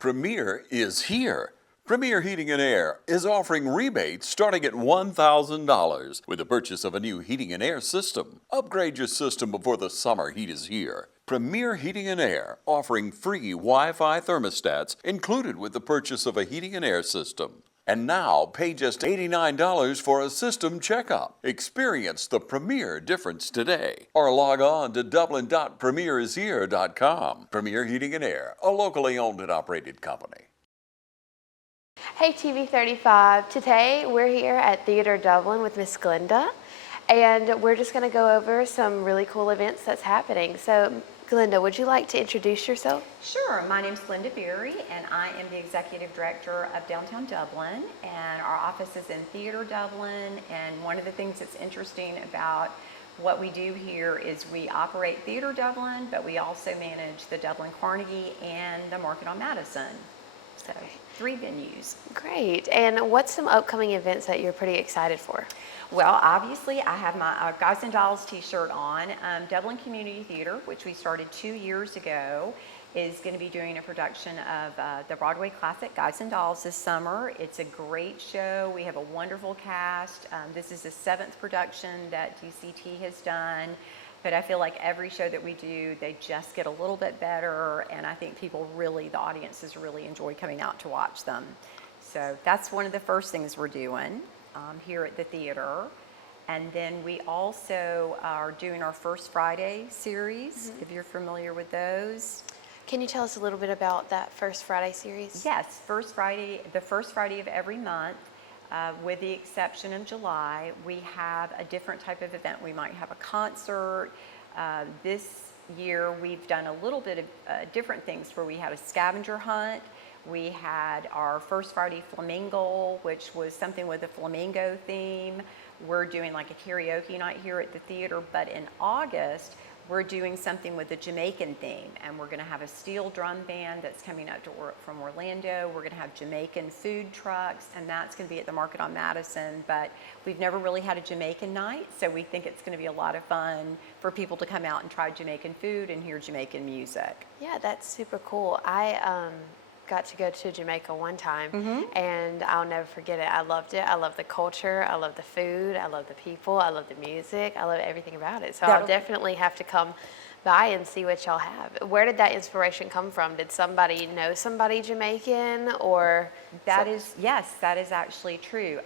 Premier is here. Premier Heating and Air is offering rebates starting at $1,000 with the purchase of a new heating and air system. Upgrade your system before the summer heat is here. Premier Heating and Air offering free Wi-Fi thermostats included with the purchase of a heating and air system. And now pay just $89 for a system checkup. Experience the Premier difference today. Or log on to dublin.premierishere.com. Premier Heating and Air, a locally owned and operated company. Hey TV35, today we're here at Theatre Dublin with Miss Glenda, and we're just going to go over some really cool events that's happening. So Glenda, would you like to introduce yourself? Sure, my name's Glenda Berry and I am the Executive Director of Downtown Dublin, and our office is in Theatre Dublin. And one of the things that's interesting about what we do here is we operate Theatre Dublin, but we also manage the Dublin Carnegie and the Market on Madison. So 3 venues. Great. And what's some upcoming events that you're pretty excited for? Well, obviously, I have my Guys and Dolls t-shirt on. Dublin Community Theater, which we started 2 years ago, is going to be doing a production of the Broadway classic Guys and Dolls this summer. It's a great show. We have a wonderful cast. This is the 7th production that DCT has done. But I feel like every show that we do, they just get a little bit better, and I think people really, the audiences really enjoy coming out to watch them. So that's one of the first things we're doing here at the theater. And then we also are doing our First Friday series, if you're familiar with those. Can you tell us a little bit about that First Friday series? Yes, First Friday, the first Friday of every month. With the exception of July, we have a different type of event. We might have a concert. This year we've done a little bit of different things where we had a scavenger hunt. We had our First Friday Flamingo, which was something with a flamingo theme. We're doing like a karaoke night here at the theater, but in August, we're doing something with a Jamaican theme, and we're going to have a steel drum band that's coming up from Orlando. We're going to have Jamaican food trucks, and that's going to be at the Market on Madison. But we've never really had a Jamaican night, so we think it's going to be a lot of fun for people to come out and try Jamaican food and hear Jamaican music. Yeah, that's super cool. I got to go to Jamaica one time, and I'll never forget it. I loved it. I love the culture. I love the food. I love the people. I love the music. I love everything about it. So I'll definitely have to come by and see what y'all have. Where did that inspiration come from? Did somebody know somebody Jamaican, or? Yes, that is actually true.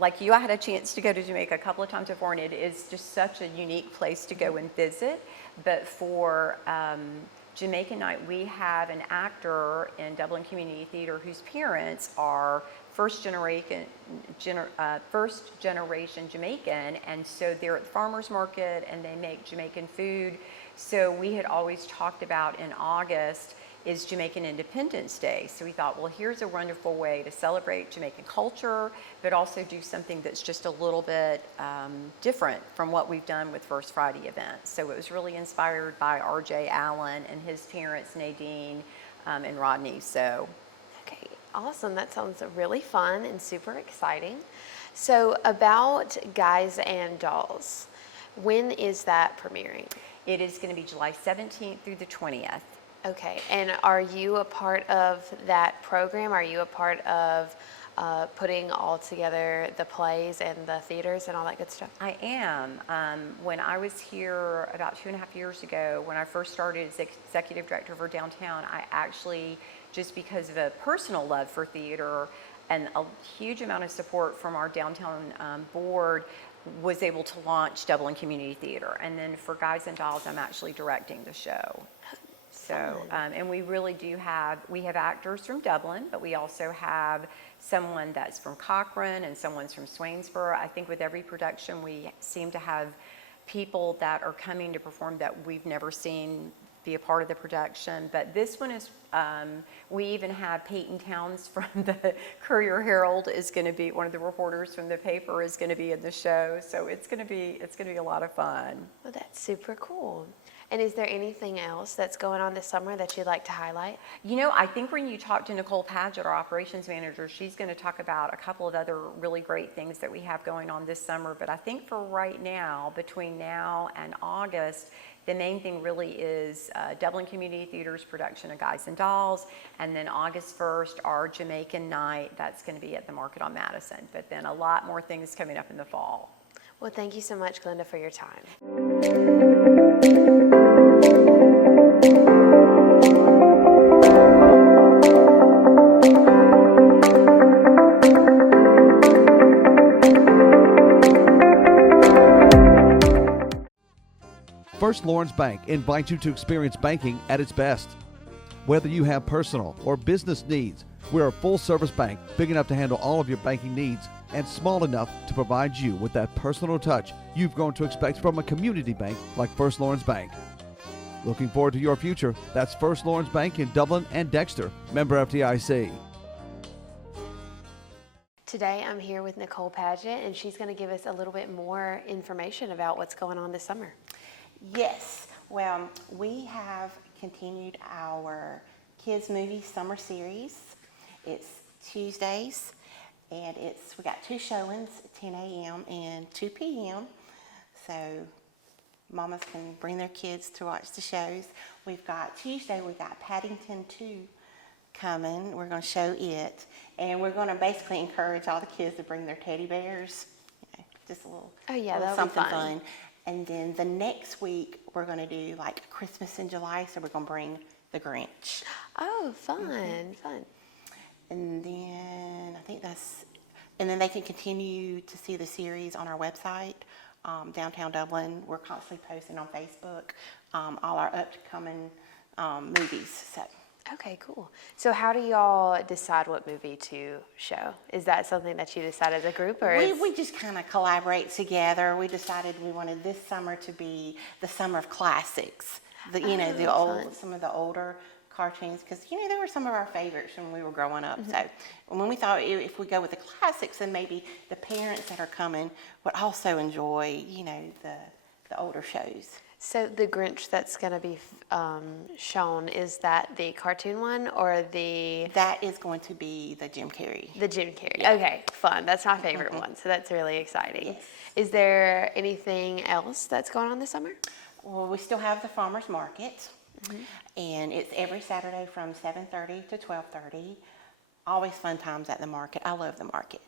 Like you, I had a chance to go to Jamaica a couple of times before, and it is just such a unique place to go and visit. But for Jamaican night, we have an actor in Dublin Community Theater whose parents are first generation Jamaican, and so they're at the farmers market and they make Jamaican food. So we had always talked about in August is Jamaican Independence Day. So we thought, well, here's a wonderful way to celebrate Jamaican culture, but also do something that's just a little bit different from what we've done with First Friday events. So it was really inspired by R.J. Allen and his parents, Nadine and Rodney. So, okay, awesome. That sounds really fun and super exciting. So about Guys and Dolls, when is that premiering? It is going to be July 17th through the 20th. Okay, and are you a part of that program? Are you a part of putting all together the plays and the theaters and all that good stuff? I am. When I was here about 2.5 years ago, when I first started as executive director for downtown, I actually, just because of a personal love for theater and a huge amount of support from our downtown board, was able to launch Dublin Community Theater. And then for Guys and Dolls, I'm actually directing the show. So, and we really do we have actors from Dublin, but we also have someone that's from Cochrane and someone's from Swainsboro. I think with every production, we seem to have people that are coming to perform that we've never seen be a part of the production. But this one is, we even have Peyton Towns from the Courier Herald is going to be, one of the reporters from the paper is going to be in the show. So it's going to be a lot of fun. Well, that's super cool. And is there anything else that's going on this summer that you'd like to highlight? You know, I think when you talk to Nicole Padgett, our operations manager, she's going to talk about a couple of other really great things that we have going on this summer. But I think for right now, between now and August, the main thing really is Dublin Community Theater's production of Guys and Dolls, and then August 1st, our Jamaican night, that's going to be at the Market on Madison. But then a lot more things coming up in the fall. Well, thank you so much, Glenda, for your time. First Lawrence Bank invites you to experience banking at its best. Whether you have personal or business needs, we're a full-service bank big enough to handle all of your banking needs and small enough to provide you with that personal touch you've grown to expect from a community bank like First Lawrence Bank. Looking forward to your future. That's First Lawrence Bank in Dublin and Dexter, member FDIC. Today I'm here with Nicole Paget, and she's going to give us a little bit more information about what's going on this summer. Yes, well, we have continued our kids movie summer series. It's Tuesdays, and we got 2 showings, 10 a.m. and 2 p.m. So mamas can bring their kids to watch the shows. We've got Tuesday, we've got Paddington 2 coming. We're going to show it, and we're going to basically encourage all the kids to bring their teddy bears. Just a little, that'll something be fun. And then the next week, we're going to do like Christmas in July, so we're going to bring the Grinch. Oh, fun, fun. And then I think and then they can continue to see the series on our website, Downtown Dublin. We're constantly posting on Facebook all our upcoming movies. So. Okay, cool. So how do y'all decide what movie to show? Is that something that you decide as a group, or we just kind of collaborate together. We decided we wanted this summer to be the summer of classics. Some of the older cartoons, because there were some of our favorites when we were growing up. So when we thought if we go with the classics, then maybe the parents that are coming would also enjoy the older shows. So the Grinch that's going to be shown, is that the cartoon one or the... That is going to be the Jim Carrey. The Jim Carrey. Yeah. Okay, fun. That's my favorite one, so that's really exciting. Yes. Is there anything else that's going on this summer? Well, we still have the farmers market, and it's every Saturday from 7:30 to 12:30. Always fun times at the market. I love the market.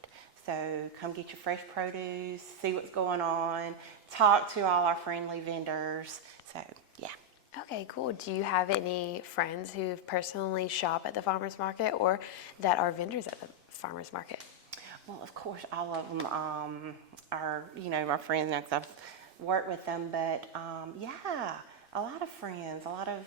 So come get your fresh produce, see what's going on, talk to all our friendly vendors. So, yeah. Okay, cool. Do you have any friends who personally shop at the farmers market or that are vendors at the farmers market? Well, of course, all of them are, our friends, because I've worked with them. But, a lot of friends, a lot of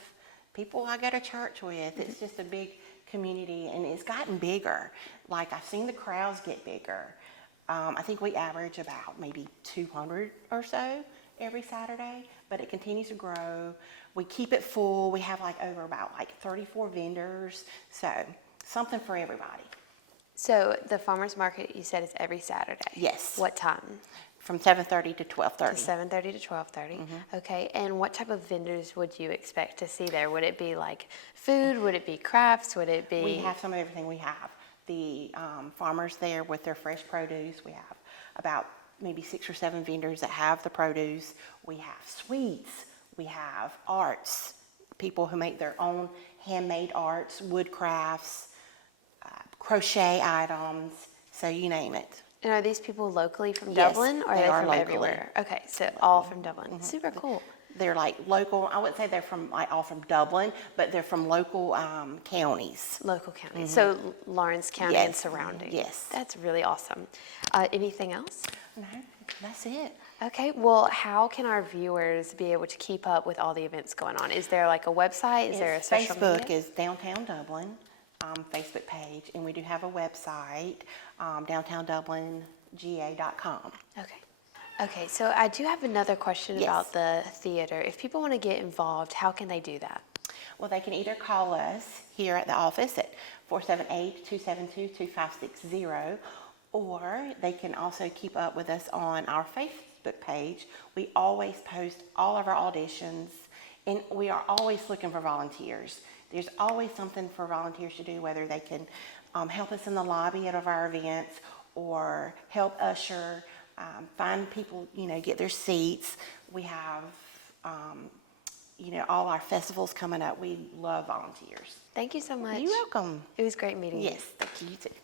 people I go to church with. It's just a big community, and it's gotten bigger. Like, I've seen the crowds get bigger. I think we average about maybe 200 or so every Saturday, but it continues to grow. We keep it full. We have over about 34 vendors, so something for everybody. So the farmers market, you said, is every Saturday? Yes. What time? From 7:30 to 12:30. 7:30 to 12:30. Okay, and what type of vendors would you expect to see there? Would it be like food? Would it be crafts? Would it be... We have some of everything. We have the farmers there with their fresh produce. We have about maybe 6 or 7 vendors that have the produce. We have sweets. We have arts, people who make their own handmade arts, wood crafts, crochet items, so you name it. And are these people locally from Yes, Dublin, or are they they are from locally. everywhere? Okay, so all from Dublin. Super cool. They're local. I wouldn't say they're from all from Dublin, but they're from local counties. Local counties. So Lawrence County and Yes. surrounding. Yes. That's really awesome. Anything else? No, that's it. Okay, well, how can our viewers be able to keep up with all the events going on? Is there a website? Is there a social Facebook media? is Downtown Dublin Facebook page, and we do have a website, downtowndublinga.com. Okay, so I do have another question Yes. about the theater. If people want to get involved, how can they do that? Well, they can either call us here at the office at 478-272-2560, or they can also keep up with us on our Facebook page. We always post all of our auditions, and we are always looking for volunteers. There's always something for volunteers to do, whether they can help us in the lobby of our events or help usher, find people, get their seats. We have you know, all our festivals coming up. We love volunteers. Thank you so much. You're welcome. It was great meeting you. Yes, thank you, you too.